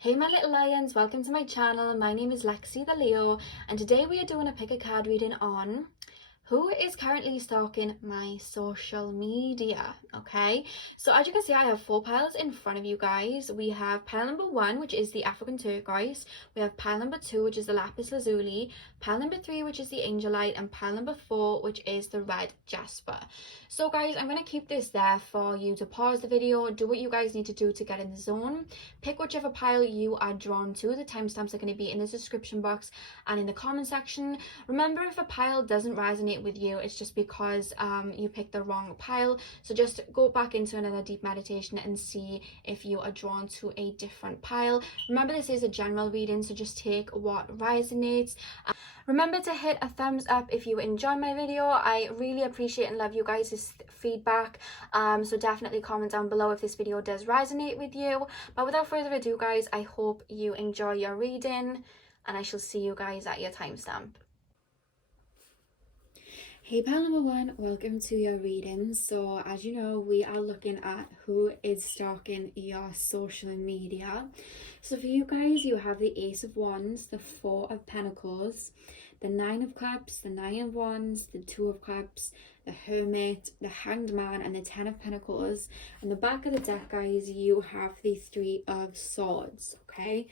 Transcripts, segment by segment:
Hey my little lions, welcome to my channel. My name is Lexi The Leo and today we are doing a pick a card reading on who is currently stalking my social media. Okay, so as you can see, I have 4 piles in front of you guys. We have pile number 1, which is the African turquoise. We have pile number 2, which is the lapis lazuli. Pile number 3, which is the angelite, and pile number 4, which is the red jasper. So guys, I'm going to keep this there for you to pause the video, do what you guys need to do to get in the zone. Pick whichever pile you are drawn to. The timestamps are going to be in the description box and in the comment section. Remember, if a pile doesn't resonate with you, it's just because you picked the wrong pile. So just go back into another deep meditation and see if you are drawn to a different pile. Remember, this is a general reading, so just take what resonates. Remember to hit a thumbs up if you enjoy my video. I really appreciate and love you guys' feedback. So definitely comment down below if this video does resonate with you. But without further ado, guys, I hope you enjoy your reading and I shall see you guys at your timestamp. Hey pile number 1, welcome to your reading. So as you know, we are looking at who is stalking your social media. So for you guys, you have the Ace of Wands, the 4 of Pentacles, the 9 of Cups, the 9 of Wands, the 2 of Cups, the Hermit, the Hanged Man, and the 10 of Pentacles. On the back of the deck, guys, you have the 3 of Swords, okay?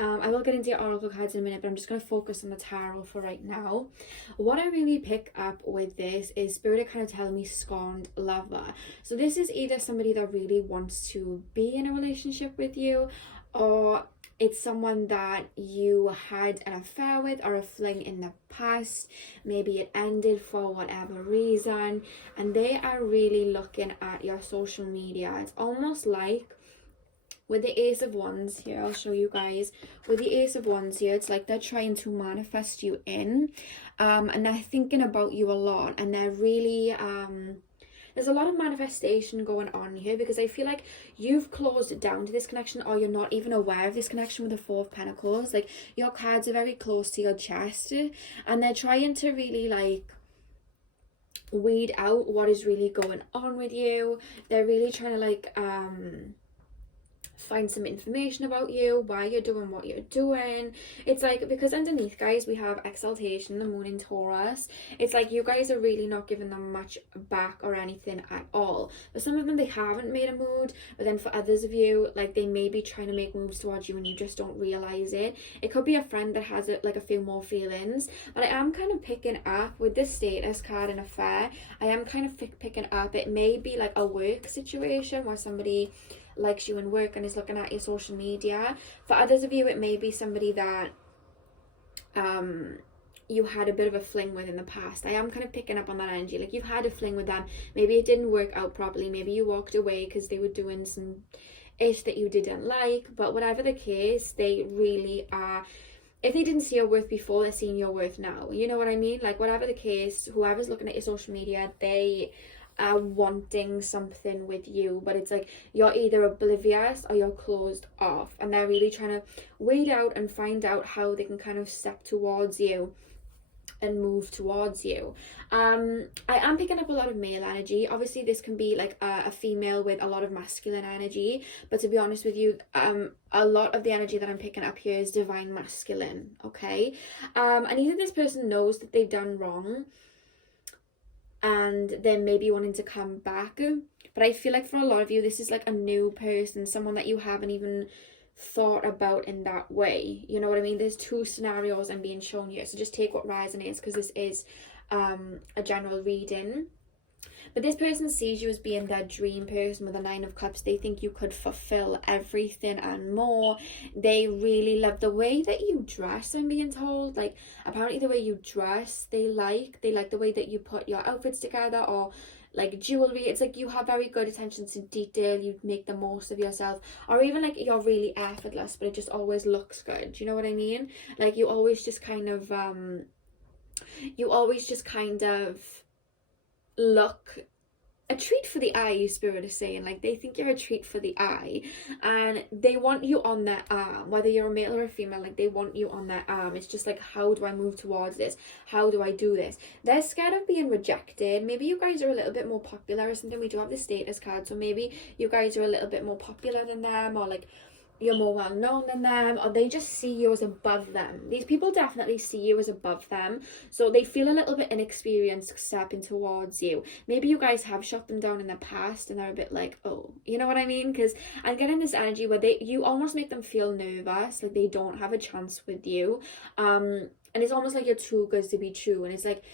I will get into your oracle cards in a minute, but I'm just going to focus on the tarot for right now. What I really pick up with this is Spirit are kind of telling me scorned lover. So this is either somebody that really wants to be in a relationship with you, or it's someone that you had an affair with or a fling in the past. Maybe it ended for whatever reason, and they are really looking at your social media. It's almost like with the Ace of Wands here, I'll show you guys. With the Ace of Wands here, it's like they're trying to manifest you in. And they're thinking about you a lot. And they're really... there's a lot of manifestation going on here because I feel like you've closed down to this connection, or you're not even aware of this connection with the 4 of Pentacles. Like, your cards are very close to your chest. And they're trying to really, like, weed out what is really going on with you. They're really trying to, like... find some information about you, why you're doing what you're doing. It's like, because underneath, guys, we have exaltation, the moon in Taurus. It's like you guys are really not giving them much back or anything at all. For some of them, they haven't made a move, but then for others of you, like, they may be trying to make moves towards you and you just don't realize it. It could be a friend that has like a few more feelings. But I am kind of picking up with this status card and affair. I am kind of picking up, it may be like a work situation where somebody likes you in work and is looking at your social media. For others of you, it may be somebody that you had a bit of a fling with in the past. I am kind of picking up on that energy. Like, you've had a fling with them. Maybe it didn't work out properly. Maybe you walked away because they were doing some ish that you didn't like. But whatever the case, they really are... If they didn't see your worth before, they're seeing your worth now. You know what I mean? Like, whatever the case, whoever's looking at your social media, they are wanting something with you, but it's like you're either oblivious or you're closed off, and they're really trying to wait out and find out how they can kind of step towards you and move towards you. I am picking up a lot of male energy. Obviously this can be like a female with a lot of masculine energy, but to be honest with you, a lot of the energy that I'm picking up here is divine masculine, okay? And either this person knows that they've done wrong and then maybe wanting to come back, but I feel like for a lot of you, this is like a new person, someone that you haven't even thought about in that way. You know what I mean? There's 2 scenarios I'm being shown here, so just take what resonates, because this is a general reading. But this person sees you as being their dream person with a 9 of Cups. They think you could fulfill everything and more. They really love the way that you dress, I'm being told. Like, apparently the way you dress, they like the way that you put your outfits together, or like jewelry. It's like you have very good attention to detail. You make the most of yourself, or even like you're really effortless, but it just always looks good. You know what I mean? Like, you always just kind of look a treat for the eye. Spirit is saying, like, they think you're a treat for the eye, and they want you on their arm, whether you're a male or a female. Like, they want you on their arm. It's just like, how do I move towards this? How do I do this? They're scared of being rejected. Maybe you guys are a little bit more popular or something. We do have the status card, so maybe you guys are a little bit more popular than them, or like you're more well known than them, or they just see you as above them. These people definitely see you as above them, so they feel a little bit inexperienced stepping towards you. Maybe you guys have shut them down in the past and they're a bit like, oh, you know what I mean? Because I'm getting this energy where you almost make them feel nervous, like they don't have a chance with you, and it's almost like you're too good to be true. And it's like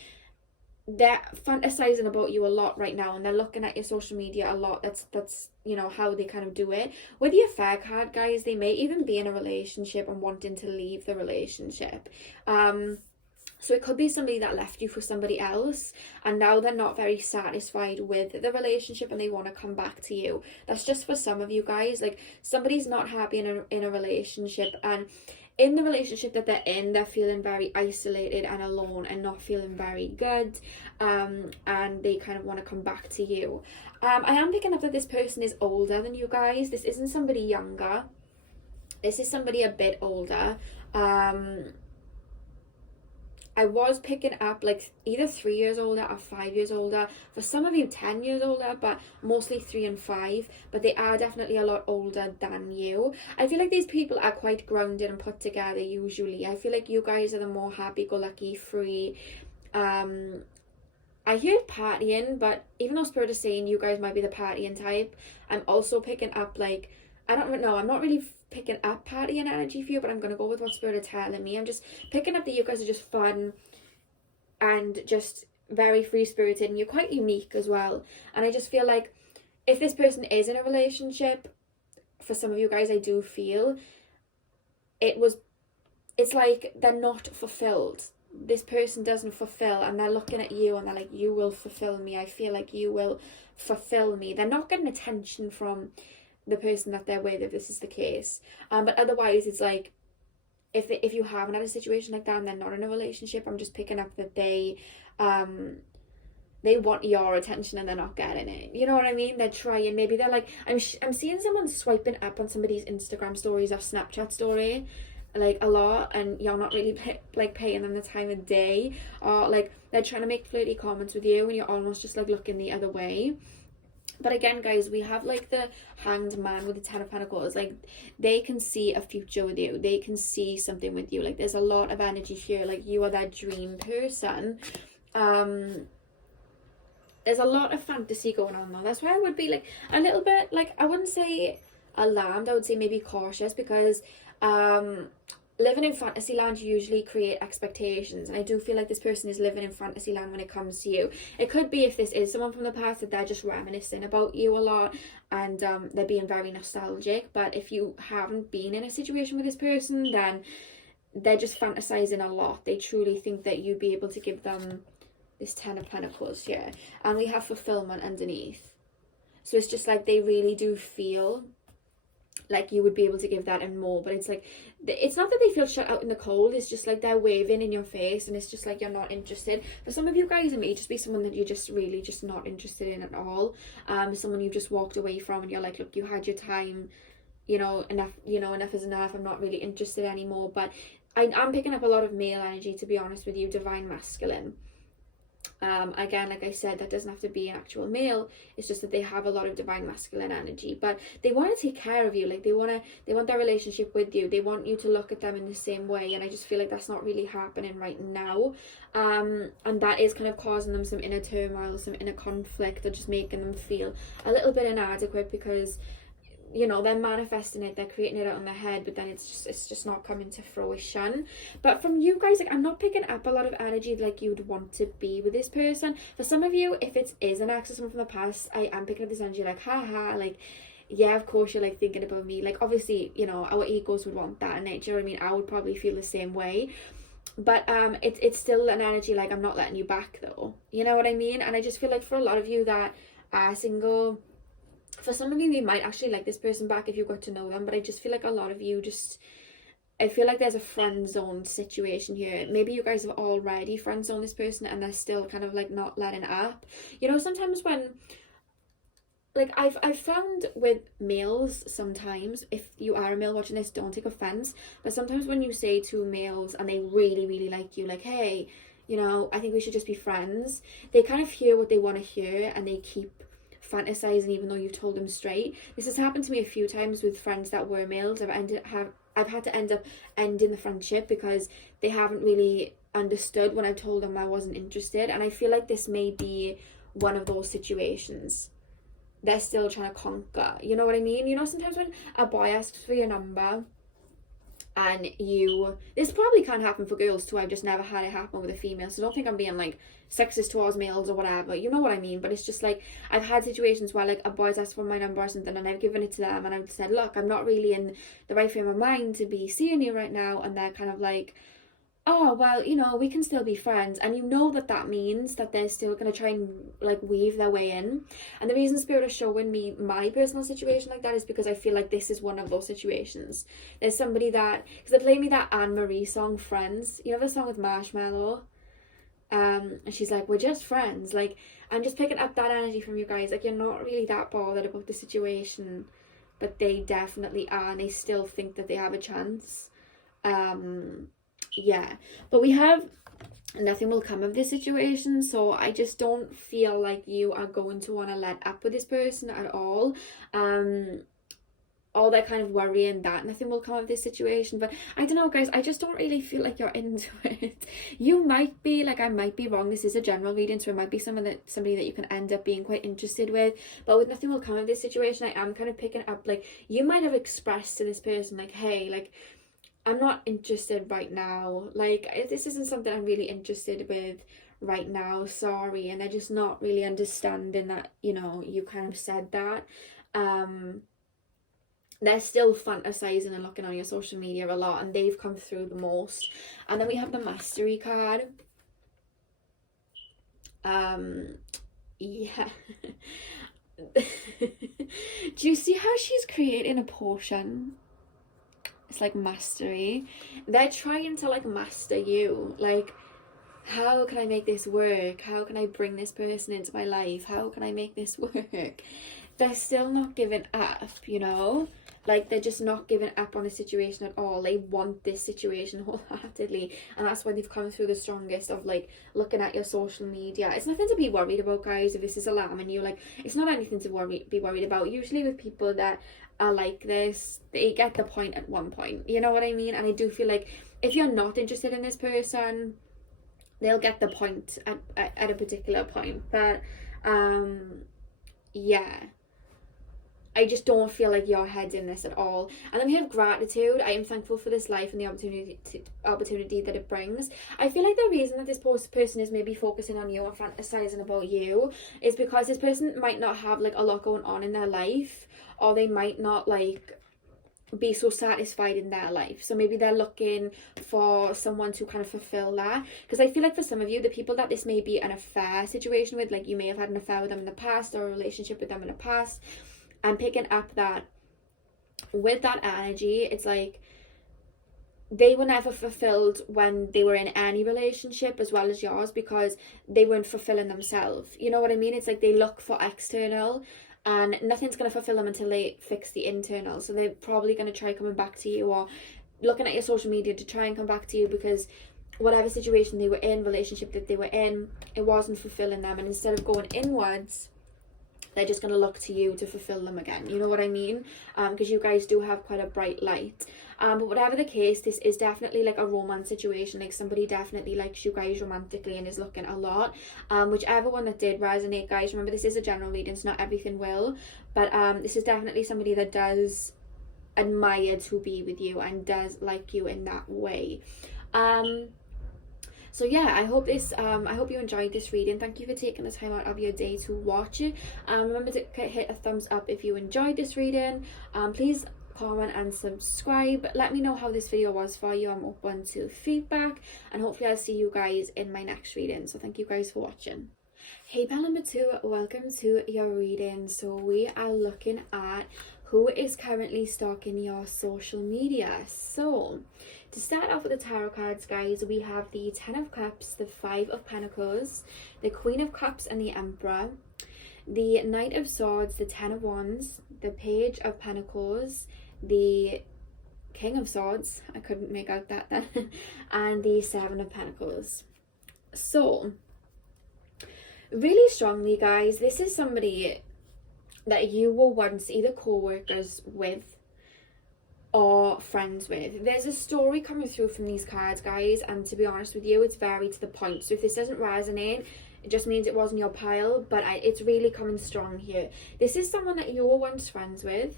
they're fantasizing about you a lot right now, and they're looking at your social media a lot. That's you know how they kind of do it. With the affair card, guys, they may even be in a relationship and wanting to leave the relationship. So it could be somebody that left you for somebody else, and now they're not very satisfied with the relationship and they want to come back to you. That's just for some of you guys. Like, somebody's not happy in a relationship, and in the relationship that they're in, they're feeling very isolated and alone and not feeling very good, and they kind of want to come back to you. I am picking up that this person is older than you guys. This isn't somebody younger. This is somebody a bit older. I was picking up like either 3 years older or 5 years older. For some of you, 10 years older, but mostly 3 and 5. But they are definitely a lot older than you. I feel like these people are quite grounded and put together usually. I feel like you guys are the more happy-go-lucky, free. I hear partying, but even though Spirit is saying you guys might be the partying type, I'm also picking up like, I don't know, I'm not really picking up partying energy for you, but I'm going to go with what Spirit is telling me. I'm just picking up that you guys are just fun and just very free-spirited, and you're quite unique as well. And I just feel like if this person is in a relationship, for some of you guys, I do feel it's like they're not fulfilled. This person doesn't fulfill, and they're looking at you and they're like, you will fulfill me. I feel like you will fulfill me. They're not getting attention from the person that they're with, if this is the case, but otherwise it's like if you haven't had a situation like that and they're not in a relationship, I'm just picking up that they want your attention and they're not getting it. You know what I mean? They're trying. Maybe they're like, I'm seeing someone swiping up on somebody's Instagram stories or Snapchat story like a lot, and you're not really paying them the time of day, or like they're trying to make flirty comments with you and you're almost just like looking the other way. But again, guys, we have like the Hanged Man with the 10 of Pentacles. Like, they can see a future with you. They can see something with you. Like, there's a lot of energy here. Like, you are their dream person. There's a lot of fantasy going on though. That's why I would be like a little bit, like, I wouldn't say alarmed. I would say maybe cautious, because living in fantasy land, you usually create expectations, and I do feel like this person is living in fantasy land when it comes to you. It could be, if this is someone from the past, that they're just reminiscing about you a lot, and they're being very nostalgic. But if you haven't been in a situation with this person, then they're just fantasizing a lot. They truly think that you'd be able to give them this 10 of Pentacles here, and we have fulfillment underneath. So it's just like they really do feel like you would be able to give that and more. But it's like, it's not that they feel shut out in the cold, it's just like they're waving in your face, and it's just like you're not interested. For some of you guys, it may just be someone that you're just really just not interested in at all. Someone you've just walked away from, and you're like, look, you had your time, enough is enough, I'm not really interested anymore. But I'm picking up a lot of male energy, to be honest with you, divine masculine. Again, like I said, that doesn't have to be an actual male. It's just that they have a lot of divine masculine energy, but they want to take care of you. Like, they want their relationship with you. They want you to look at them in the same way, and I just feel like that's not really happening right now. And that is kind of causing them some inner turmoil, some inner conflict, or just making them feel a little bit inadequate, because they're manifesting it, they're creating it out in their head, but then it's just not coming to fruition. But from you guys, like, I'm not picking up a lot of energy like you'd want to be with this person. For some of you, if it is an ex or someone from the past, I am picking up this energy like, haha, like, yeah, of course you're like thinking about me. Like, obviously, our egos would want that, and do you know what I mean? I would probably feel the same way. But it's still an energy like, I'm not letting you back though. You know what I mean? And I just feel like for a lot of you that are single, for some of you might actually like this person back if you got to know them, but I just feel like a lot of you I feel like there's a friend zone situation here. Maybe you guys have already friend zoned this person and they're still kind of like not letting up. Sometimes when, like, I've found with males, sometimes, if you are a male watching this, don't take offense, but sometimes when you say to males and they really, really like you, like, hey, I think we should just be friends, they kind of hear what they want to hear, and they keep fantasizing even though you've told them straight. This has happened to me a few times with friends that were males. I've had to end up ending the friendship because they haven't really understood when I told them I wasn't interested. And I feel like this may be one of those situations. They're still trying to conquer, you know what I mean? You know, sometimes when a boy asks for your number and this probably can happen for girls too, I've just never had it happen with a female, so don't think I'm being like sexist towards males or whatever, you know what I mean? But it's just like, I've had situations where like a boy's asked for my number or something and I've given it to them and I've said, look, I'm not really in the right frame of mind to be seeing you right now, and they're kind of like, oh, well, you know, we can still be friends. And you know that means that they're still going to try and like weave their way in. And the reason Spirit is showing me my personal situation like that is because I feel like this is one of those situations. There's somebody that, because they played me that Anne Marie song, Friends. You know the song with Marshmallow? And she's like, we're just friends. Like, I'm just picking up that energy from you guys. Like, you're not really that bothered about the situation, but they definitely are, and they still think that they have a chance. Yeah, but we have nothing will come of this situation, so I just don't feel like you are going to want to let up with this person at all. Or they're kind of worrying that nothing will come of this situation, but I don't know, guys, I just don't really feel like you're into it. You might be, like, I might be wrong, this is a general reading, so it might be somebody that you can end up being quite interested with, but with nothing will come of this situation, I am kind of picking up, like, you might have expressed to this person, like, hey, like, I'm not interested right now, like, this isn't something I'm really interested with right now, sorry, and they're just not really understanding that, you know, you kind of said that. They're still fantasizing and looking on your social media a lot, and they've come through the most. And then we have the Mastery card. Yeah. Do you see how she's creating a potion? It's like mastery. They're trying to like master you. Like, how can I make this work? How can I bring this person into my life? How can I make this work? They're still not giving up, you know? Like, they're just not giving up on the situation at all. They want this situation wholeheartedly. And that's why they've come through the strongest of, like, looking at your social media. It's nothing to be worried about, guys, if this is alarming you. Like, it's not anything to be worried about. Usually with people that are like this, they get the point at one point. You know what I mean? And I do feel like if you're not interested in this person, they'll get the point at a particular point. But, yeah. I just don't feel like your head's in this at all. And then we have gratitude. I am thankful for this life and the opportunity that it brings. I feel like the reason that this person is maybe focusing on you and fantasizing about you is because this person might not have like a lot going on in their life, or they might not like be so satisfied in their life. So maybe they're looking for someone to kind of fulfill that. Because I feel like for some of you, the people that this may be an affair situation with, like you may have had an affair with them in the past or a relationship with them in the past, I'm picking up that with that energy, it's like they were never fulfilled when they were in any relationship as well as yours, because they weren't fulfilling themselves. You know what I mean? It's like they look for external, and nothing's going to fulfill them until they fix the internal. So they're probably going to try coming back to you, or looking at your social media to try and come back to you, because whatever situation they were in, relationship that they were in, it wasn't fulfilling them. And instead of going inwards, they're just going to look to you to fulfill them again. You know what I mean? Because you guys do have quite a bright light. But whatever the case, this is definitely like a romance situation. Like, somebody definitely likes you guys romantically and is looking a lot. Whichever one that did resonate, guys, remember this is a general reading, so not everything will. But this is definitely somebody that does admire to be with you and does like you in that way. So yeah, I hope you enjoyed this reading. Thank you for taking the time out of your day to watch it. Remember to hit a thumbs up if you enjoyed this reading. Please comment and subscribe. Let me know how this video was for you. I'm open to feedback, and hopefully I'll see you guys in my next reading. So thank you guys for watching. Hey pal number 2, welcome to your reading. So we are looking at who is currently stalking your social media. So to start off with the tarot cards, guys, we have the 10 of Cups, the 5 of Pentacles, the Queen of Cups and the Emperor, the Knight of Swords, the 10 of Wands, the Page of Pentacles, the King of Swords, I couldn't make out that then, and the 7 of Pentacles. So really strongly, guys, this is somebody that you were once either co-workers with or friends with. There's a story coming through from these cards, guys, and to be honest with you, it's very to the point. So if this doesn't resonate, it just means it wasn't your pile, but it's really coming strong here. This is someone that you were once friends with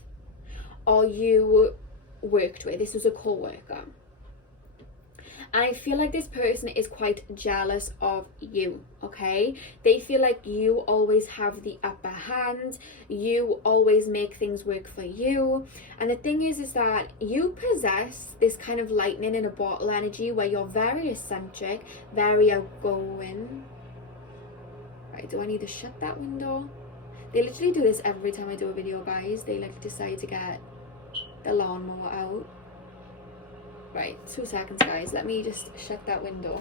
or you worked with. This was a co-worker. And I feel like this person is quite jealous of you, okay? They feel like you always have the upper hand. You always make things work for you. And the thing is that you possess this kind of lightning in a bottle energy where you're very eccentric, very outgoing. Right, do I need to shut that window? They literally do this every time I do a video, guys. They like decide to get the lawnmower out. Right, 2 seconds, guys. Let me just shut that window.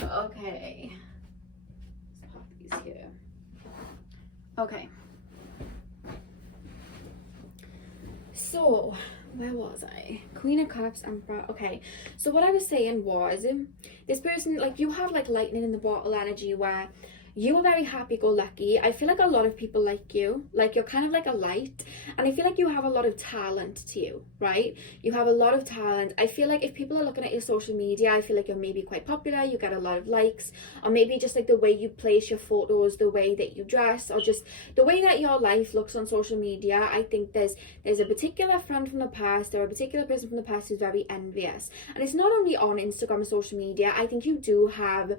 Okay. Let's pop these here. Okay. So, where was I? Queen of Cups, Emperor. Okay, so what I was saying was, this person, like, you have like lightning in the bottle energy where you are very happy-go-lucky. I feel like a lot of people like you. Like, you're kind of like a light. And I feel like you have a lot of talent to you, right? You have a lot of talent. I feel like if people are looking at your social media, I feel like you're maybe quite popular. You get a lot of likes. Or maybe just like the way you place your photos, the way that you dress, or just the way that your life looks on social media. I think there's a particular friend from the past or a particular person from the past who's very envious. And it's not only on Instagram and social media. I think you do have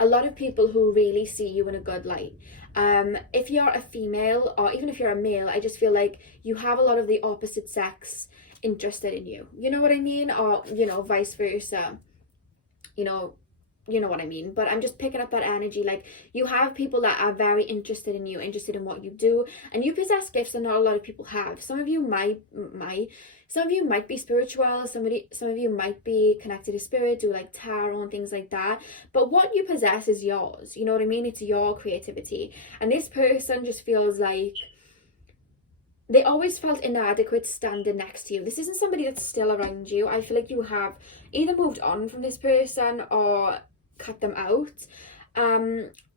a lot of people who really see you in a good light. If you're a female or even if you're a male, I just feel like you have a lot of the opposite sex interested in you. You know what I mean? Or, you know, vice versa. You know what I mean. But I'm just picking up that energy. Like, you have people that are very interested in you, interested in what you do, and you possess gifts that not a lot of people have. Some of you might be spiritual, some of you might be connected to spirit, do like tarot and things like that. But what you possess is yours. You know what I mean? It's your creativity. And this person just feels like they always felt inadequate standing next to you. This isn't somebody that's still around you. I feel like you have either moved on from this person or cut them out,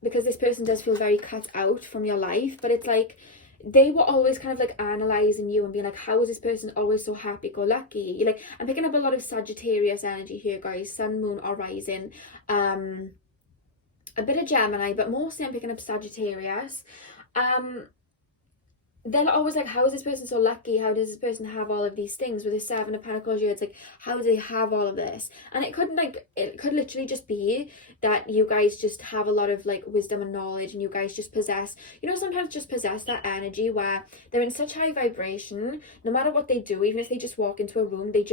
because this person does feel very cut out from your life. But it's like they were always kind of like analysing you and being like, how is this person always so happy-go-lucky? You're like, I'm picking up a lot of Sagittarius energy here, guys. Sun, moon, or rising. A bit of Gemini, but mostly I'm picking up Sagittarius. They're always like, how is this person so lucky? How does this person have all of these things? With the Seven of Pentacles here, it's like, how do they have all of this? And it could literally just be that you guys just have a lot of like wisdom and knowledge, and you guys just possess, sometimes just possess that energy where they're in such high vibration. No matter what they do, even if they just walk into a room, you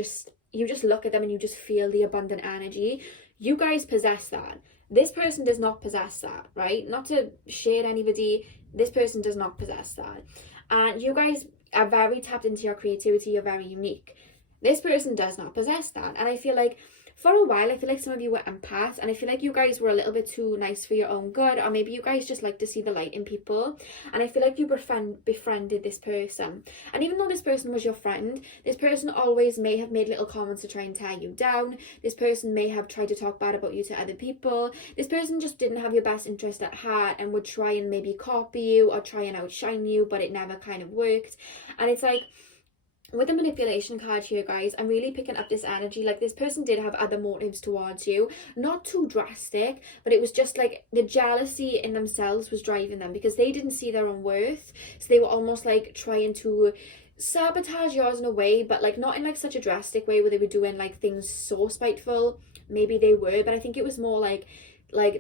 just look at them and you just feel the abundant energy. You guys possess that. This person does not possess that, right? Not to shade anybody, this person does not possess that. And you guys are very tapped into your creativity. You're very unique. This person does not possess that. And I feel like for a while, I feel like some of you were empaths, and I feel like you guys were a little bit too nice for your own good, or maybe you guys just like to see the light in people. And I feel like you befriended this person. And even though this person was your friend, this person always may have made little comments to try and tear you down. This person may have tried to talk bad about you to other people. This person just didn't have your best interest at heart and would try and maybe copy you or try and outshine you, but it never kind of worked. And it's like, with the manipulation card here, guys, I'm really picking up this energy. Like, this person did have other motives towards you. Not too drastic, but it was just like the jealousy in themselves was driving them, because they didn't see their own worth. So they were almost like trying to sabotage yours in a way, but like not in like such a drastic way where they were doing like things so spiteful. Maybe they were, but I think it was more like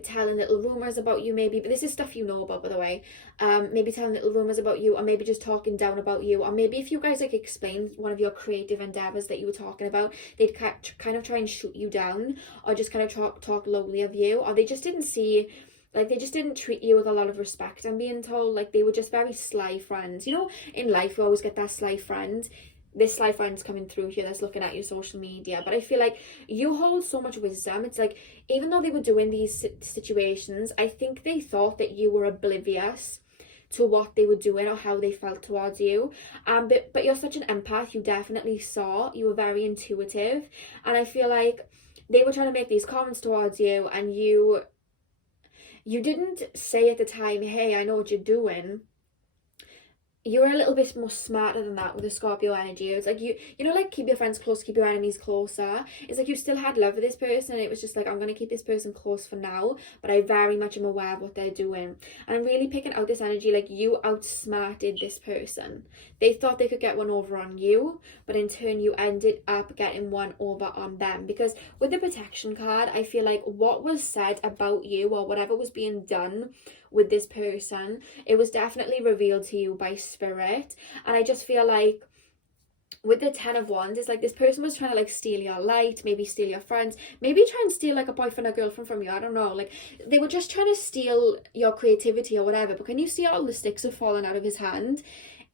telling little rumors about you, maybe, but this is stuff you know about, by the way. Maybe telling little rumors about you, or maybe just talking down about you, or maybe if you guys like explained one of your creative endeavors that you were talking about, they'd kind of try and shoot you down, or just kind of talk lowly of you, or they just didn't see, like, they just didn't treat you with a lot of respect. I'm being told, like, they were just very sly friends. In life you always get that sly friend. This sly friend's coming through here that's looking at your social media. But I feel like you hold so much wisdom. It's like, even though they were doing these situations, I think they thought that you were oblivious to what they were doing or how they felt towards you. But you're such an empath. You definitely saw. You were very intuitive. And I feel like they were trying to make these comments towards you, and you you didn't say at the time, hey, I know what you're doing. You're a little bit more smarter than that with the Scorpio energy. It's like you know, like keep your friends close, keep your enemies closer. It's like you still had love for this person, and it was just like, I'm gonna keep this person close for now, but I very much am aware of what they're doing. And I'm really picking out this energy like you outsmarted this person. They thought they could get one over on you, but in turn you ended up getting one over on them. Because with the protection card, I feel like what was said about you or whatever was being done with this person, it was definitely revealed to you by spirit. And I just feel like with the 10 of Wands, it's like this person was trying to like steal your light, maybe steal your friends, maybe try and steal like a boyfriend or girlfriend from you. I don't know, like they were just trying to steal your creativity or whatever. But can you see all the sticks have fallen out of his hand?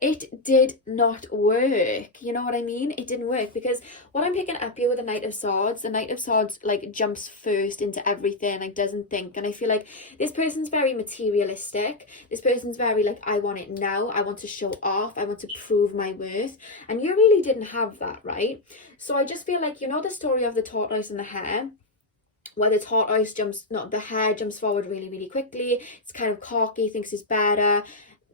It did not work. You know what I mean? It didn't work, because what I'm picking up here with the Knight of Swords like jumps first into everything, like doesn't think. And I feel like this person's very materialistic. This person's very like, I want it now. I want to show off. I want to prove my worth. And you really didn't have that, right? So I just feel like, you know, the story of the tortoise and the hare, where the hare jumps forward really, really quickly. It's kind of cocky, thinks it's better.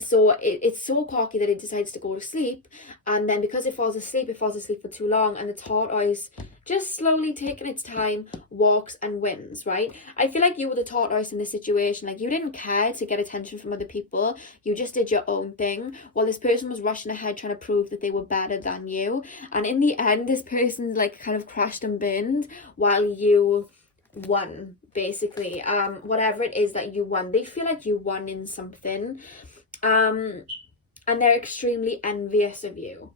So it's so cocky that it decides to go to sleep, and then because it falls asleep for too long, and the tortoise, just slowly taking its time, walks and wins, right? I feel like you were the tortoise in this situation. Like, you didn't care to get attention from other people. You just did your own thing, while this person was rushing ahead trying to prove that they were better than you. And in the end, this person like kind of crashed and burned while you won, basically. Whatever it is that you won, they feel like you won in something. And they're extremely envious of you.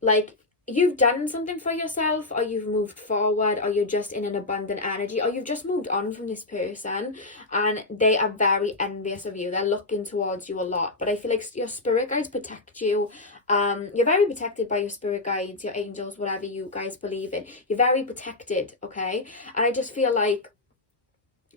Like, you've done something for yourself, or you've moved forward, or you're just in an abundant energy, or you've just moved on from this person, and they are very envious of you. They're looking towards you a lot. But I feel like your spirit guides protect you. You're very protected by your spirit guides, your angels, whatever you guys believe in. You're very protected, okay? And I just feel like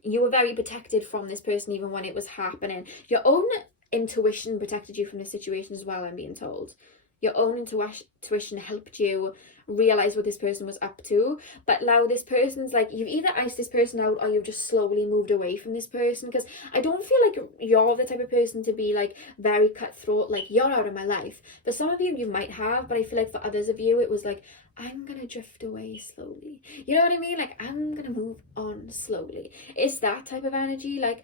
you were very protected from this person even when it was happening. Your own intuition protected you from this situation as well, I'm being told. Your own intuition helped you realize what this person was up to. But now this person's like, you've either iced this person out, or you've just slowly moved away from this person. Because I don't feel like you're the type of person to be like very cutthroat, like, you're out of my life. For some of you might have, but I feel like for others of you, it was like, I'm gonna drift away slowly. You know what I mean? Like, I'm gonna move on slowly. It's that type of energy. Like,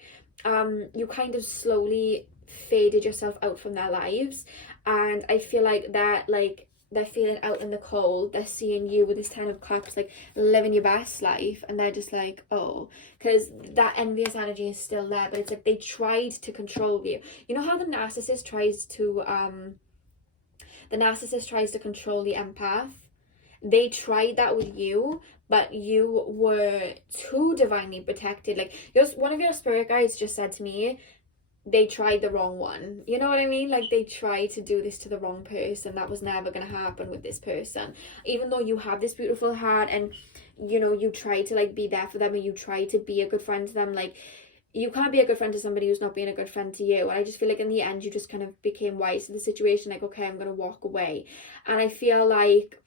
you kind of slowly faded yourself out from their lives. And I feel like that, like, they're feeling out in the cold. They're seeing you with this 10 of cups, like, living your best life, and they're just like, oh, because that envious energy is still there. But it's like they tried to control you. You know how the narcissist tries to control the empath? They tried that with you, but you were too divinely protected. Like, one of your spirit guides just said to me, they tried the wrong one. You know what I mean? Like, they tried to do this to the wrong person. That was never going to happen with this person. Even though you have this beautiful heart, and, you know, you try to, like, be there for them, and you try to be a good friend to them, like, you can't be a good friend to somebody who's not being a good friend to you. And I just feel like in the end, you just kind of became wise to the situation. Like, okay, I'm going to walk away. And I feel like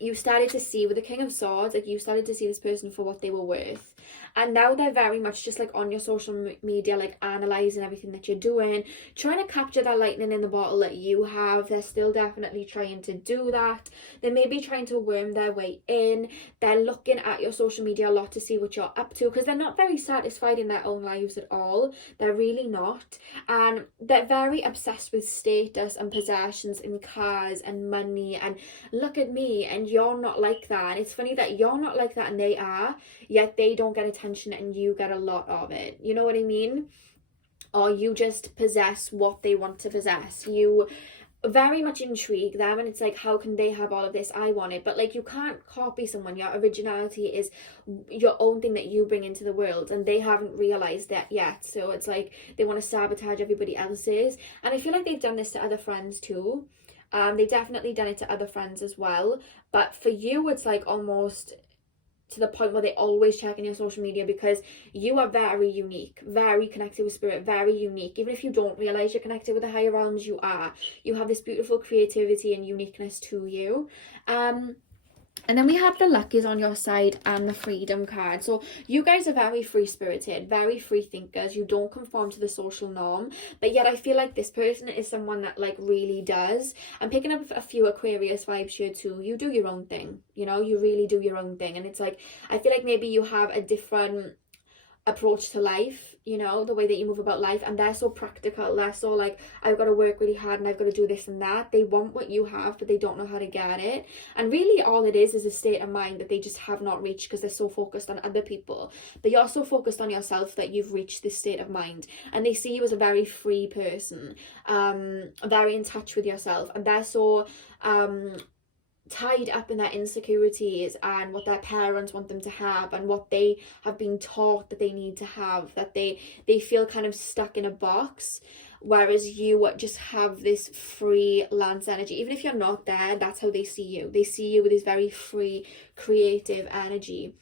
you started to see with the King of Swords, like, you started to see this person for what they were worth. And now they're very much just like on your social media, like analysing everything that you're doing, trying to capture that lightning in the bottle that you have. They're still definitely trying to do that. They may be trying to worm their way in. They're looking at your social media a lot to see what you're up to, because they're not very satisfied in their own lives at all. They're really not. And they're very obsessed with status and possessions and cars and money, and look at me, and you're not like that. And it's funny that you're not like that and they are, yet they don't get attention and you get a lot of it. You know what I mean? Or you just possess what they want to possess. You very much intrigue them, and it's like, how can they have all of this? I want it. But like, you can't copy someone. Your originality is your own thing that you bring into the world, and they haven't realized that yet. So it's like they want to sabotage everybody else's. And I feel like they've done this to other friends too. They've definitely done it to other friends as well. But for you, it's like almost to the point where they always check in your social media, because you are very unique, very connected with spirit, very unique. Even if you don't realize you're connected with the higher realms, you are. You have this beautiful creativity and uniqueness to you. And then we have the luck is on your side and the freedom card. So you guys are very free-spirited, very free thinkers. You don't conform to the social norm. But yet I feel like this person is someone that like really does. I'm picking up a few Aquarius vibes here too. You do your own thing. You know, you really do your own thing. And it's like, I feel like maybe you have a different approach to life, you know, the way that you move about life, and they're so practical. They're so like, I've got to work really hard and I've got to do this and that. They want what you have, but they don't know how to get it. And really all it is a state of mind that they just have not reached because they're so focused on other people. But you're so focused on yourself that you've reached this state of mind, and they see you as a very free person, very in touch with yourself, and they're so tied up in their insecurities and what their parents want them to have and what they have been taught that they need to have, that they feel kind of stuck in a box, whereas you just have this freelance energy. Even if you're not there, that's how they see you. They see you with this very free, creative energy.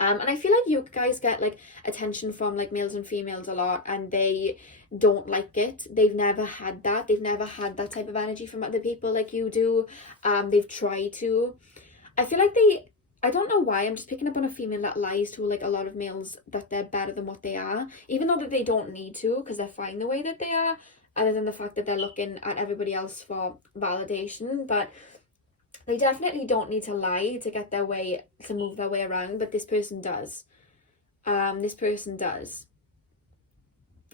And I feel like you guys get like attention from like males and females a lot, and they don't like it. They've never had that. They've never had that type of energy from other people like you do. They've tried to. I feel like I don't know why, I'm just picking up on a female that lies to like a lot of males that they're better than what they are, even though that they don't need to, because they're fine the way that they are, other than the fact that they're looking at everybody else for validation. But they definitely don't need to lie to get their way, to move their way around, but this person does. This person does.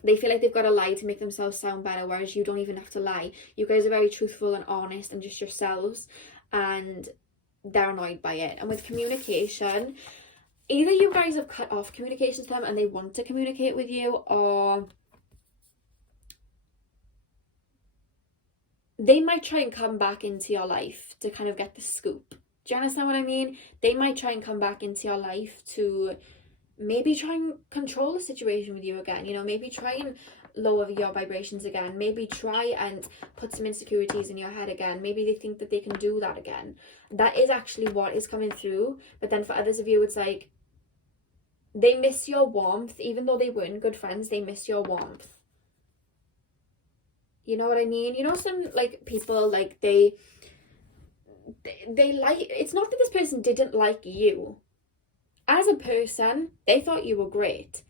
They feel like they've got to lie to make themselves sound better, whereas you don't even have to lie. You guys are very truthful and honest and just yourselves, and they're annoyed by it. And with communication, either you guys have cut off communication to them and they want to communicate with you, or they might try and come back into your life to kind of get the scoop. Do you understand what I mean? They might try and come back into your life to maybe try and control the situation with you again, you know, maybe try and lower your vibrations again, maybe try and put some insecurities in your head again. Maybe they think that they can do that again. That is actually what is coming through. But then for others of you, it's like they miss your warmth. Even though they weren't good friends, they miss your warmth. You know what I mean? You know, some like people, like they like, it's not that this person didn't like you as a person. They thought you were great,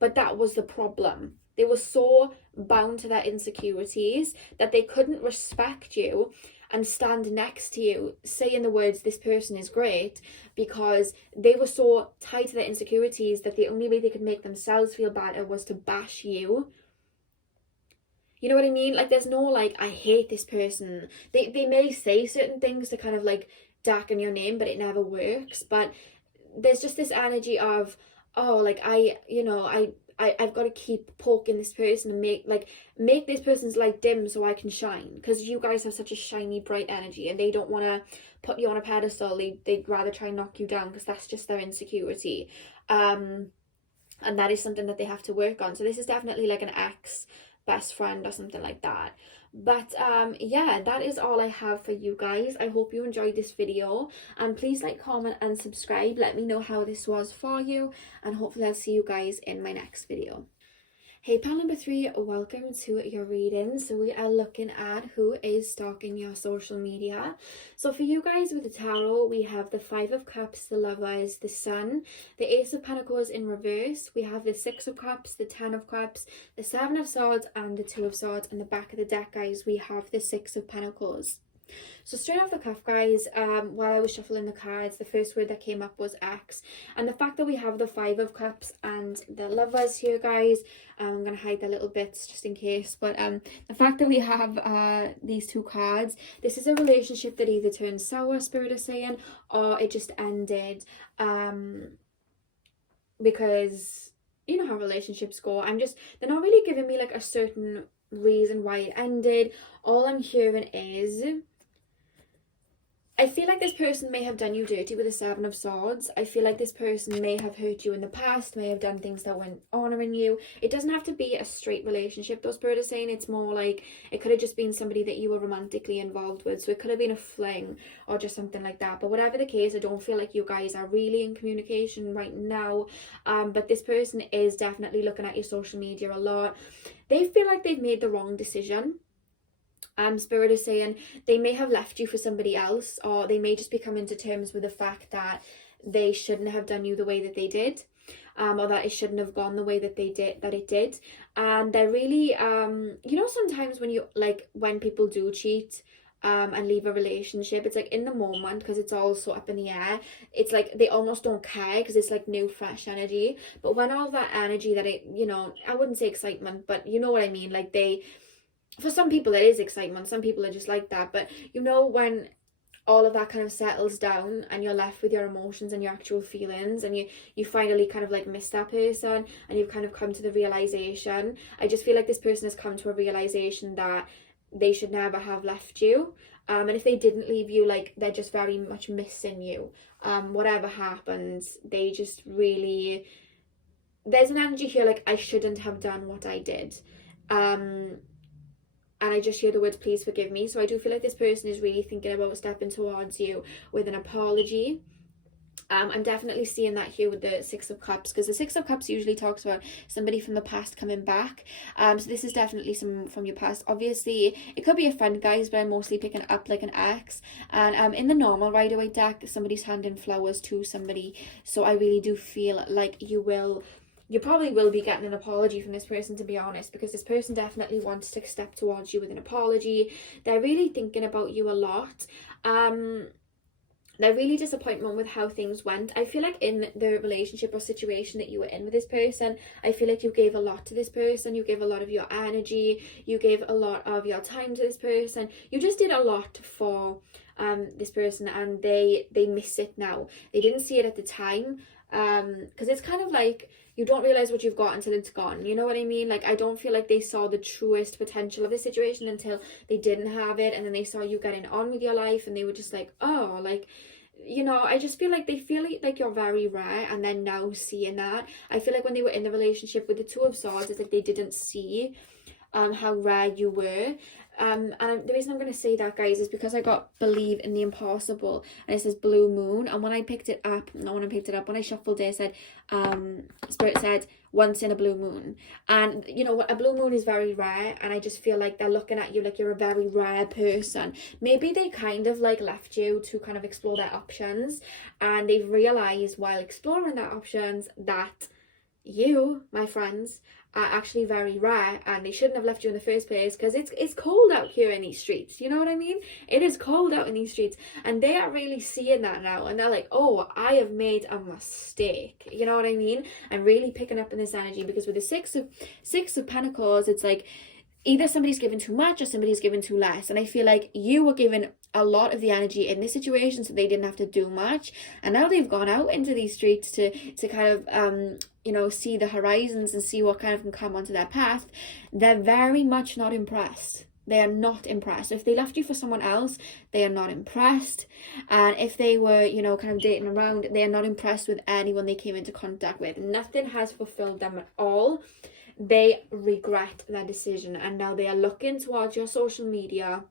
but that was the problem. They were so bound to their insecurities that they couldn't respect you and stand next to you saying the words, this person is great, because they were so tied to their insecurities that the only way they could make themselves feel better was to bash you. You know what I mean? Like, there's no like, I hate this person. They may say certain things to kind of like darken your name, but it never works. But there's just this energy of, oh, like I've got to keep poking this person and make this person's light dim so I can shine, because you guys have such a shiny, bright energy, and they don't want to put you on a pedestal. They'd rather try and knock you down because that's just their insecurity. And that is something that they have to work on. So this is definitely like an ex best friend or something like that. But yeah, that is all I have for you guys. I hope you enjoyed this video, and please like, comment and subscribe. Let me know how this was for you, and hopefully I'll see you guys in my next video. Hey pal number 3, welcome to your reading. So we are looking at who is stalking your social media. So for you guys with the tarot, we have the 5 of Cups, the Lovers, the Sun, the Ace of Pentacles in reverse. We have the 6 of Cups, the 10 of Cups, the 7 of Swords, and the 2 of Swords. And the back of the deck, guys, we have the 6 of Pentacles. So straight off the cuff, guys, while I was shuffling the cards, the first word that came up was X. And the fact that we have the 5 of Cups and the Lovers here, guys, I'm going to hide the little bits just in case, but the fact that we have these 2 cards, this is a relationship that either turned sour, Spirit is saying, or it just ended, because you know how relationships go. They're not really giving me like a certain reason why it ended. All I'm hearing is, I feel like this person may have done you dirty with the 7 of Swords. I feel like this person may have hurt you in the past, may have done things that weren't honouring you. It doesn't have to be a straight relationship, though, Spirit is saying. It's more like it could have just been somebody that you were romantically involved with. So it could have been a fling or just something like that. But whatever the case, I don't feel like you guys are really in communication right now. But this person is definitely looking at your social media a lot. They feel like they've made the wrong decision. Spirit is saying they may have left you for somebody else, or they may just be coming to terms with the fact that they shouldn't have done you the way that they did, or that it shouldn't have gone the way that it did. And they're really, sometimes when when people do cheat, and leave a relationship, it's like in the moment, because it's all so up in the air, it's like they almost don't care because it's like new fresh energy. But when all that energy that I wouldn't say excitement, but you know what I mean, like for some people it is excitement, some people are just like that, but when all of that kind of settles down and you're left with your emotions and your actual feelings, and you finally kind of like miss that person, and you've kind of come to the realization, I just feel like this person has come to a realization that they should never have left you, and if they didn't leave you, like, they're just very much missing you. Whatever happens, they just really, there's an energy here like, I shouldn't have done what I did, and I just hear the words, please forgive me. So I do feel like this person is really thinking about stepping towards you with an apology. I'm definitely seeing that here with the Six of Cups, because the Six of Cups usually talks about somebody from the past coming back. So this is definitely someone from your past. Obviously, it could be a friend, guys, but I'm mostly picking up like an ex. And in the normal Rider-Waite deck, somebody's handing flowers to somebody. So I really do feel like you probably will be getting an apology from this person, to be honest, because this person definitely wants to step towards you with an apology. They're really thinking about you a lot. They're really disappointed with how things went. I feel like in the relationship or situation that you were in with this person, I feel like you gave a lot to this person. You gave a lot of your energy. You gave a lot of your time to this person. You just did a lot for this person, and they miss it now. They didn't see it at the time, because it's kind of like you don't realize what you've got until it's gone. You know what I mean? Like, I don't feel like they saw the truest potential of the situation until they didn't have it, and then they saw you getting on with your life, and they were just like, oh, like, I just feel like they feel like you're very rare, and they're now seeing that. I feel like when they were in the relationship with the Two of Swords, it's like they didn't see how rare you were. And the reason I'm going to say that, guys, is because I got Believe in the Impossible, and it says blue moon, and when I picked it up, when I shuffled it, it said, Spirit said, once in a blue moon. And a blue moon is very rare, and I just feel like they're looking at you like you're a very rare person. Maybe they kind of like left you to kind of explore their options, and they've realized while exploring their options that you, my friends, are actually very rare, and they shouldn't have left you in the first place, because it's cold out here in these streets. You know what I mean? It is cold out in these streets, and they are really seeing that now, and they're like, oh, I have made a mistake. You know what I mean? I'm really picking up in this energy, because with the Six of Pentacles, it's like either somebody's given too much or somebody's given too less, and I feel like you were given a lot of the energy in this situation, so they didn't have to do much, and now they've gone out into these streets to kind of see the horizons and see what kind of can come onto their path. They're very much not impressed. They are not impressed. If they left you for someone else, they are not impressed. And if they were, kind of dating around, they are not impressed with anyone they came into contact with. Nothing has fulfilled them at all. They regret their decision, and now they are looking towards your social media,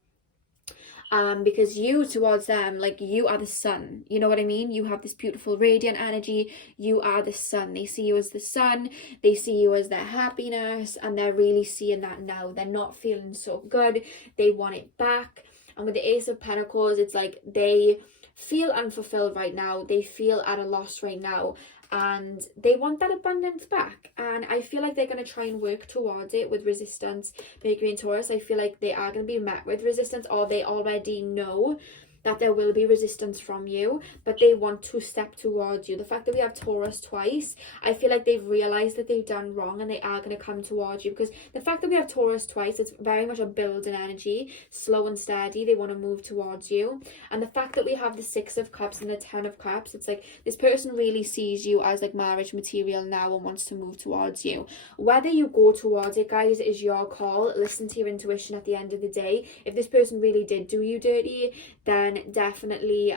because you towards them, like, you are the sun. You know what I mean? You have this beautiful radiant energy. You are the sun. They see you as the sun. They see you as their happiness, and they're really seeing that now. They're not feeling so good. They want it back. And with the Ace of Pentacles, it's like they feel unfulfilled right now. They feel at a loss right now, and they want that abundance back. And I feel like they're going to try and work towards it with resistance. Mercury and Taurus, I feel like they are going to be met with resistance, or they already know that there will be resistance from you, but they want to step towards you. The fact that we have Taurus twice, I feel like they've realized that they've done wrong, and they are going to come towards you, because the fact that we have Taurus twice, it's very much a building energy, slow and steady. They want to move towards you. And the fact that we have the Six of Cups and the Ten of Cups, it's like this person really sees you as like marriage material now and wants to move towards you. Whether you go towards it, guys, is your call. Listen to your intuition at the end of the day. If this person really did do you dirty, then definitely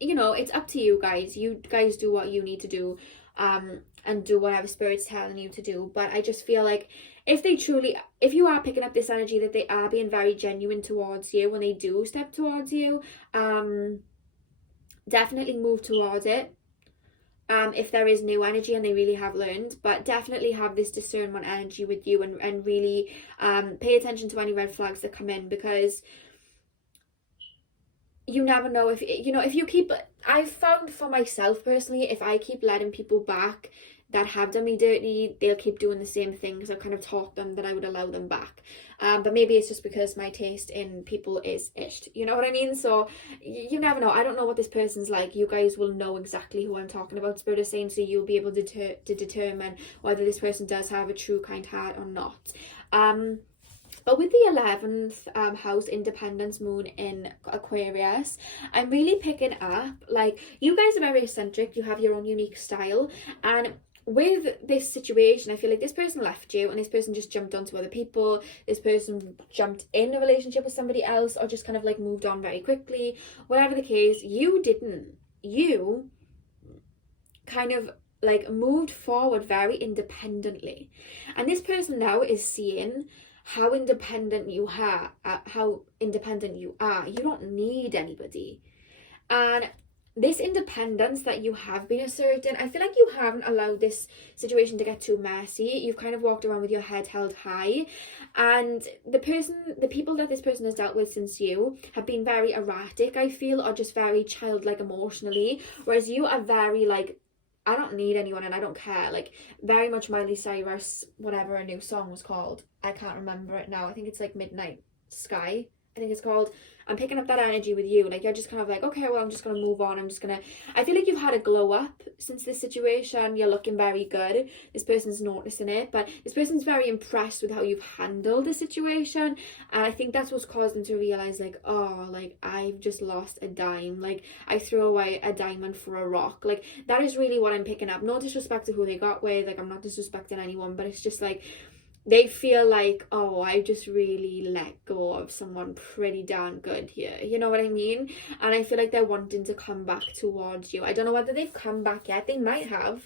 it's up to you guys. You guys do what you need to do, and do whatever Spirit's telling you to do. But I just feel like if you are picking up this energy that they are being very genuine towards you when they do step towards you, definitely move towards it. if there is new energy and they really have learned, but definitely have this discernment energy with you, and really pay attention to any red flags that come in, because you never know. If you keep, I've found for myself personally, if I keep letting people back that have done me dirty, they'll keep doing the same thing, because I've kind of taught them that I would allow them back. But maybe it's just because my taste in people is ish, you know what I mean? So you never know. I don't know what this person's like. You guys will know exactly who I'm talking about, Spirit is saying, so you'll be able to determine whether this person does have a true kind heart or not. But with the 11th house, independence moon in Aquarius, I'm really picking up, like, you guys are very eccentric, you have your own unique style, and with this situation, I feel like this person left you and this person just jumped onto other people. This person jumped in a relationship with somebody else, or just kind of like moved on very quickly. Whatever the case, you didn't. You kind of like moved forward very independently. And this person now is seeing how independent you are, You don't need anybody. And this independence that you have been asserting, I feel like you haven't allowed this situation to get too messy. You've kind of walked around with your head held high, and the people that this person has dealt with since you have been very erratic, I feel, or just very childlike emotionally, whereas you are very like, I don't need anyone and I don't care, like very much Miley Cyrus, whatever her new song was called, I can't remember it now. I think it's like Midnight Sky, I think it's called. I'm picking up that energy with you. Like, you're just kind of like, okay, well, I'm just going to move on. I feel like you've had a glow up since this situation. You're looking very good. This person's noticing it, but this person's very impressed with how you've handled the situation. And I think that's what's caused them to realize, like, oh, like, I've just lost a dime. Like, I threw away a diamond for a rock. Like, that is really what I'm picking up. No disrespect to who they got with. Like, I'm not disrespecting anyone, but it's just like, they feel like, oh, I just really let go of someone pretty darn good here. You know what I mean? And I feel like they're wanting to come back towards you. I don't know whether they've come back yet. They might have.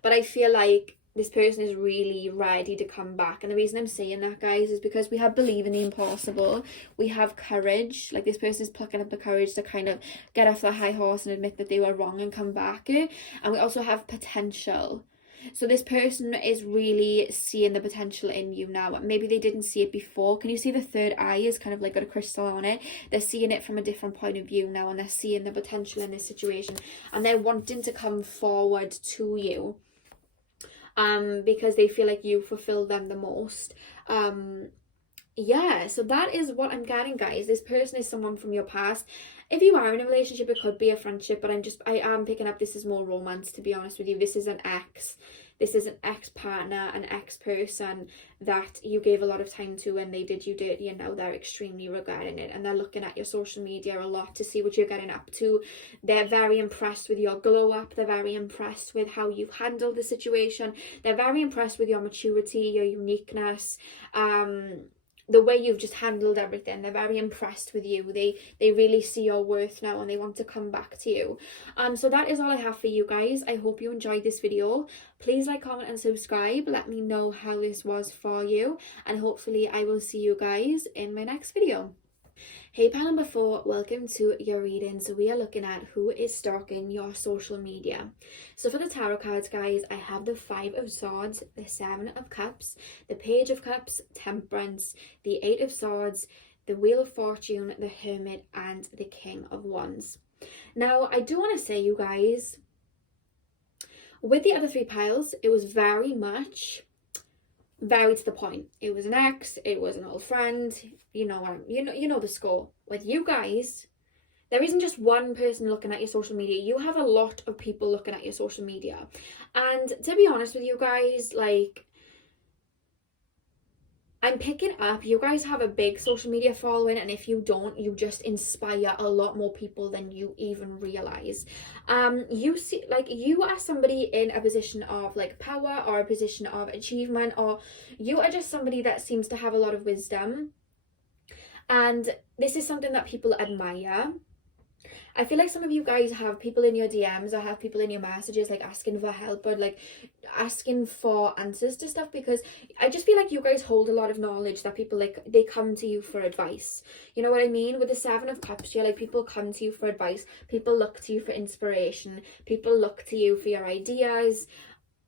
But I feel like this person is really ready to come back. And the reason I'm saying that, guys, is because we have believe in the impossible. We have courage. Like, this person is plucking up the courage to kind of get off their high horse and admit that they were wrong and come back. And we also have potential. So this person is really seeing the potential in you now. Maybe they didn't see it before. Can you see the third eye is kind of like got a crystal on it? They're seeing it from a different point of view now, and they're seeing the potential in this situation, and they're wanting to come forward to you because they feel like you fulfill them the most. Yeah, so that is what I'm getting, guys. This person is someone from your past. If you are in a relationship, it could be a friendship, but I am picking up this is more romance, to be honest with you. This is an ex. This is an ex-partner, an ex-person that you gave a lot of time to, and they did you dirty, and now they're extremely regretting it, and they're looking at your social media a lot to see what you're getting up to. They're very impressed with your glow up. They're very impressed with how you've handled the situation. They're very impressed with your maturity, your uniqueness, the way you've just handled everything. They're very impressed with you. They really see your worth now, and they want to come back to you. So that is all I have for you guys. I hope you enjoyed this video. Please like, comment and subscribe. Let me know how this was for you, and hopefully I will see you guys in my next video. Hey pal number 4, welcome to your reading. So we are looking at who is stalking your social media. So for the tarot cards, guys, I have the 5 of Swords, the 7 of Cups, the Page of Cups, Temperance, the 8 of Swords, the Wheel of Fortune, the Hermit, and the King of Wands. Now, I do want to say, you guys, with the other 3 piles, it was very much very to the point. It was an ex, it was an old friend, you know the score. With you guys, there isn't just one person looking at your social media. You have a lot of people looking at your social media. And to be honest with you guys, like, I'm picking up, you guys have a big social media following, and if you don't, you just inspire a lot more people than you even realize. You see, like, you are somebody in a position of like power, or a position of achievement, or you are just somebody that seems to have a lot of wisdom, and this is something that people admire. I feel like some of you guys have people in your DMs or have people in your messages like asking for help or like asking for answers to stuff, because I just feel like you guys hold a lot of knowledge that people like, they come to you for advice. You know what I mean? With the Seven of Cups here, like people come to you for advice, people look to you for inspiration, people look to you for your ideas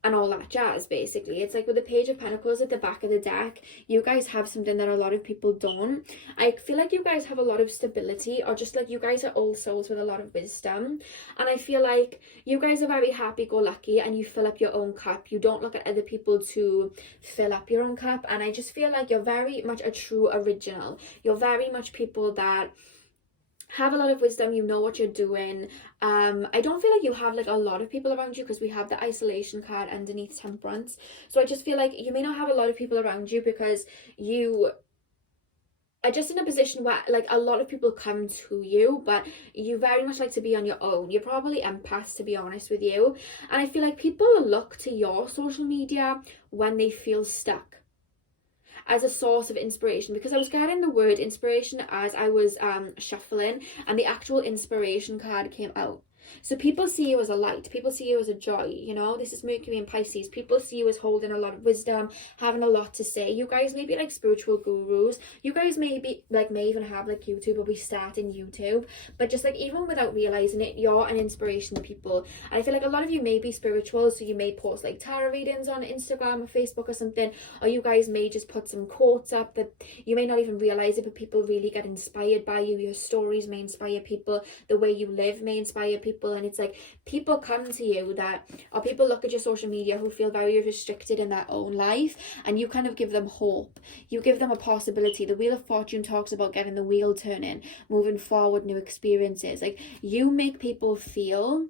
and all that jazz. Basically, it's like with the Page of Pentacles at the back of the deck, you guys have something that a lot of people don't. I feel like you guys have a lot of stability, or just like you guys are all souls with a lot of wisdom, and I feel like you guys are very happy-go-lucky and you fill up your own cup. You don't look at other people to fill up your own cup, and I just feel like you're very much a true original. You're very much people that have a lot of wisdom, you know what you're doing. I don't feel like you have like a lot of people around you, because we have the isolation card underneath Temperance. So I just feel like you may not have a lot of people around you because you are just in a position where like a lot of people come to you, but you very much like to be on your own. You're probably empaths, to be honest with you, and I feel like people look to your social media when they feel stuck as a source of inspiration, because I was getting the word inspiration as I was shuffling, and the actual inspiration card came out. So people see you as a light, people see you as a joy, you know, this is Mercury and Pisces. People see you as holding a lot of wisdom, having a lot to say. You guys may be like spiritual gurus. You guys may even have like YouTube, or be starting YouTube, but just like even without realizing it, you're an inspiration to people. And I feel like a lot of you may be spiritual, so you may post like tarot readings on Instagram or Facebook or something, or you guys may just put some quotes up that you may not even realize it, but people really get inspired by you. Your stories may inspire people, the way you live may inspire people. And it's like people come to you that, or people look at your social media who feel very restricted in their own life, and you kind of give them hope, you give them a possibility. The Wheel of Fortune talks about getting the wheel turning, moving forward, new experiences. Like you make people feel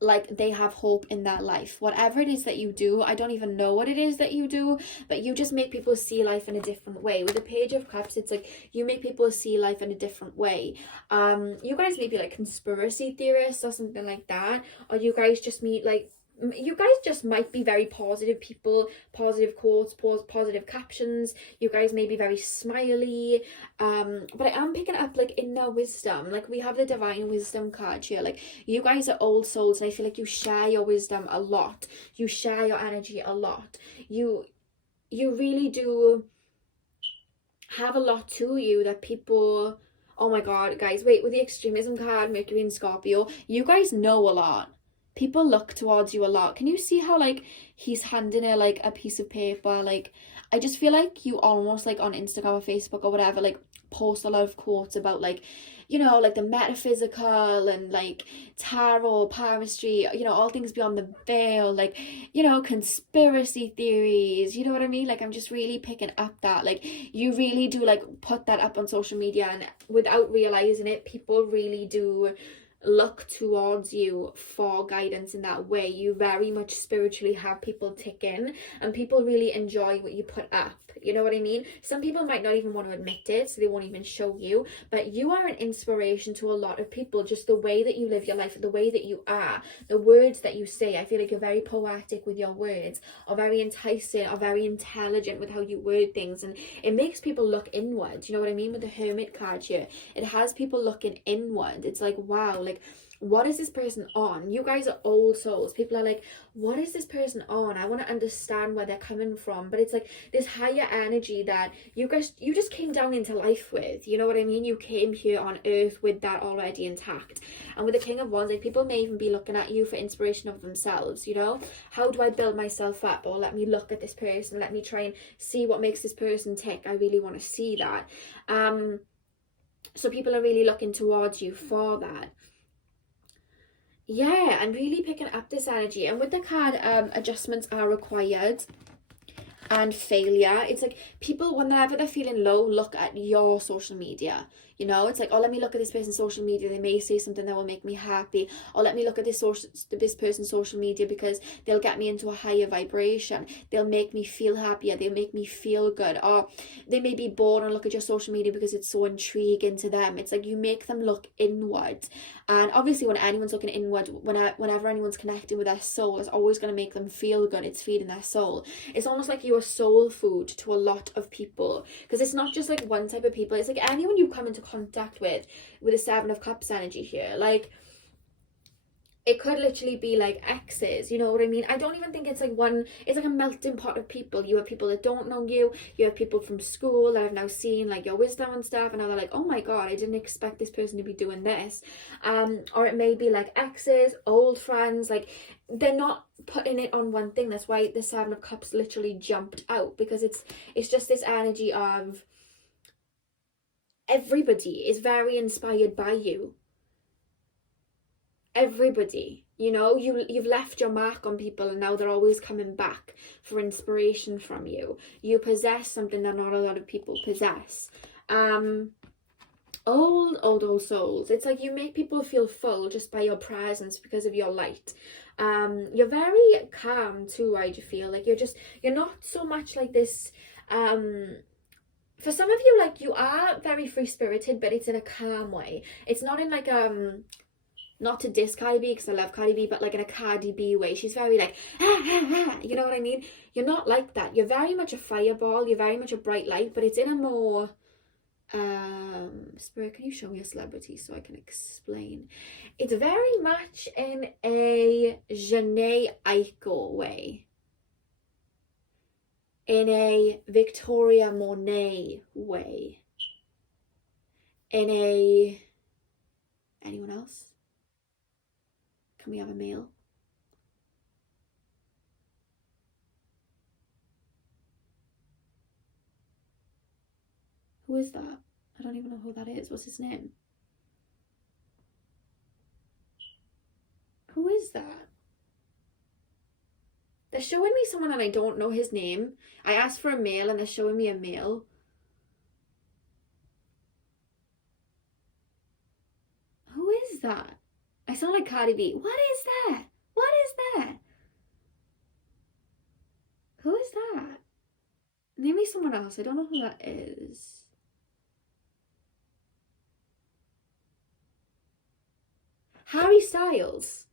like they have hope in their life. Whatever it is that you do, I don't even know what it is that you do, but you just make people see life in a different way. With the Page of Cups, it's like you make people see life in a different way. You guys may be like conspiracy theorists or something like that, or you guys just meet like, you guys just might be very positive people, positive quotes, positive captions. You guys may be very smiley, but I am picking up like inner wisdom. Like we have the Divine Wisdom card here. Like you guys are old souls, and I feel like you share your wisdom a lot, you share your energy a lot, you really do have a lot to you that people, oh my god guys, wait, with the Extremism card, Mercury and Scorpio, you guys know a lot. People look towards you a lot. Can you see how like he's handing her like a piece of paper? Like I just feel like you almost like on Instagram or Facebook or whatever like post a lot of quotes about like, you know, like the metaphysical and like tarot, palmistry, you know, all things beyond the veil, like, you know, conspiracy theories, you know what I mean? Like I'm just really picking up that like you really do like put that up on social media, and without realizing it, people really do look towards you for guidance in that way. You very much spiritually have people ticking, and people really enjoy what you put up, you know what I mean? Some people might not even want to admit it, so they won't even show you, but you are an inspiration to a lot of people. Just the way that you live your life, the way that you are, the words that you say. I feel like you're very poetic with your words, or very enticing, or very intelligent with how you word things, and it makes people look inward, you know what I mean? With the Hermit card here, it has people looking inward. It's like, wow, like what is this person on? You guys are old souls. People are like, what is this person on? I want to understand where they're coming from. But it's like this higher energy that you just came down into life with, you know what I mean? You came here on earth with that already intact. And with the King of Wands, like people may even be looking at you for inspiration of themselves, you know? How do I build myself up? Or let me look at this person, let me try and see what makes this person tick. I really want to see that. So people are really looking towards you for that. Yeah, I'm really picking up this energy. And with the card, adjustments are required, and failure, it's like people, whenever they're feeling low, look at your social media. You know, it's like, oh, let me look at this person's social media, they may say something that will make me happy. Or let me look at this person's social media because they'll get me into a higher vibration, they'll make me feel happier, they'll make me feel good. Or they may be bored and look at your social media because it's so intriguing to them. It's like you make them look inward. And obviously when anyone's looking inward, whenever anyone's connecting with their soul, it's always going to make them feel good. It's feeding their soul. It's almost like you're soul food to a lot of people, because it's not just like one type of people. It's like anyone you come into contact with the Seven of Cups energy here. Like, it could literally be like exes, you know what I mean? I don't even think it's like one, it's like a melting pot of people. You have people that don't know you, you have people from school that have now seen like your wisdom and stuff, and now they're like, oh my god, I didn't expect this person to be doing this. Or it may be like exes, old friends, like they're not putting it on one thing. That's why the Seven of Cups literally jumped out, because it's just this energy of everybody is very inspired by you. Everybody, you know, you've left your mark on people, and now they're always coming back for inspiration from you. You possess something that not a lot of people possess. Old souls. It's like you make people feel full just by your presence, because of your light. You're very calm too, I feel like you're not so much like this. For some of you, like, you are very free spirited, but it's in a calm way. It's not in like not to diss Cardi B, because I love Cardi B, but like in a Cardi B way. She's very like, you know what I mean? You're not like that. You're very much a fireball. You're very much a bright light, but it's in a more, Spirit, can you show me a celebrity so I can explain? It's very much in a Jhené Aiko way. In a Victoria Monet way. In a, anyone else? Can we have a male? Who is that? I don't even know who that is. What's his name? Who is that? They're showing me someone and I don't know his name. I asked for a male and they're showing me a male. Who is that? I sound like Cardi B. What is that? What is that? Who is that? Name me someone else. I don't know who that is. Harry Styles.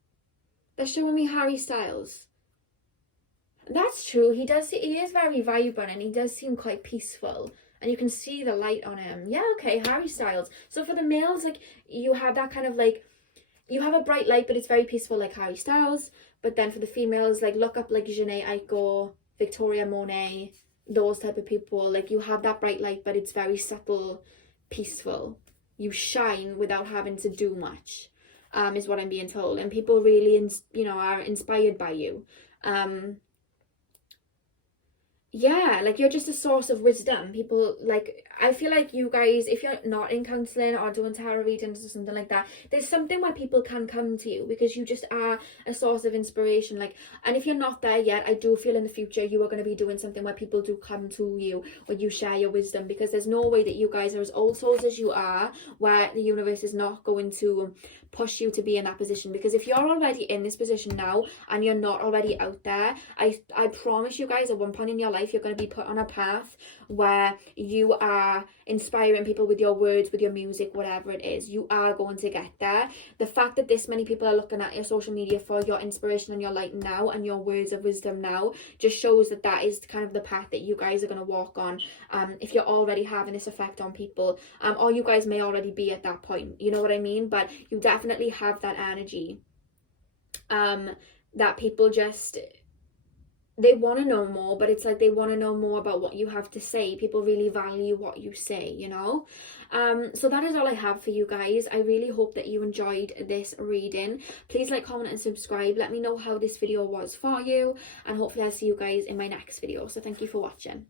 They're showing me Harry Styles. That's true. He is very vibrant, and he does seem quite peaceful. And you can see the light on him. Yeah, okay, Harry Styles. So for the males, like, you have that kind of like, you have a bright light, but it's very peaceful, like Harry Styles. But then for the females, like, look up like Jhené Aiko, Victoria Monet, those type of people. Like, you have that bright light, but it's very subtle, peaceful. You shine without having to do much, is what I'm being told. And people really, are inspired by you. Yeah, like, you're just a source of wisdom. People, like, I feel like you guys, if you're not in counselling or doing tarot readings or something like that, there's something where people can come to you, because you just are a source of inspiration. Like, and if you're not there yet, I do feel in the future you are going to be doing something where people do come to you, where you share your wisdom, because there's no way that you guys are as old souls as you are, where the universe is not going to push you to be in that position. Because if you're already in this position now and you're not already out there, I promise you guys, at one point in your life you're going to be put on a path where you are inspiring people with your words, with your music, whatever it is. You are going to get there. The fact that this many people are looking at your social media for your inspiration and your light now and your words of wisdom now just shows that that is kind of the path that you guys are going to walk on. If you're already having this effect on people, or you guys may already be at that point, you know what I mean? But you definitely have that energy, that people just, they want to know more, but it's like they want to know more about what you have to say. People really value what you say, you know? So that is all I have for you guys. I really hope that you enjoyed this reading. Please like, comment and subscribe. Let me know how this video was for you, and hopefully I'll see you guys in my next video. So thank you for watching.